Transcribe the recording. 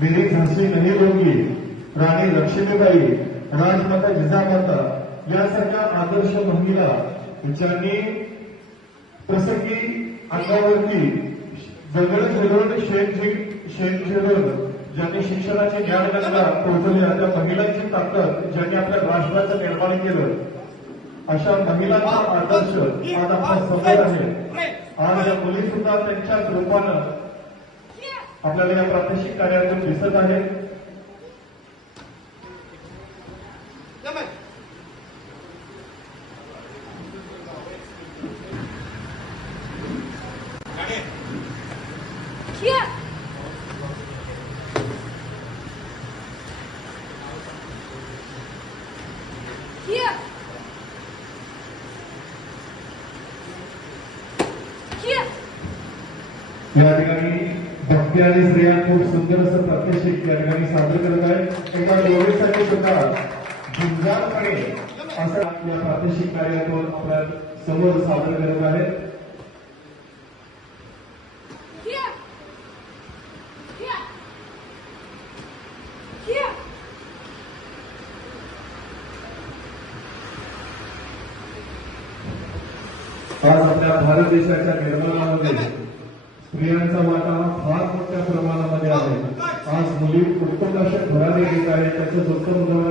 मेरी झांसी नहीं लोगी, राणी लक्ष्मीबाई, राजमाता जिजामाता यासारख्या आदर्श महिला ज्यांनी प्रसंगी अंगावरती जगड शेण झेडून ज्यांनी शिक्षणाची ज्ञानगंगा पोहोचवली, त्या महिलांची ताकद ज्यांनी आपल्या राष्ट्राचं निर्माण केलं, अशा महिलांचा आदर्श आज आपल्या समोर आहे. आज या मुली सुद्धा त्यांच्याच रूपानं आपल्याला या प्रात्यक्षिक कार्यातून दिसत आहेत. या ठिकाणी भक्ती आणि स्त्रिया खूप सुंदर असं प्रात्यक्षिक या ठिकाणी सादर करत आहेत. एका लोळीसाठी सुद्धा झुंजारपणे असं या प्रात्यक्षिक कार्यातून आपल्या समोर सादर करत आहेत. आज आपल्या भारत देशाच्या निर्माणामध्ये स्त्रियांचा वाटा फार मोठ्या प्रमाणामध्ये आहे. आज मुली उत्तम अशा घराने घेत आहेत. त्याचं उत्तम उदाहरण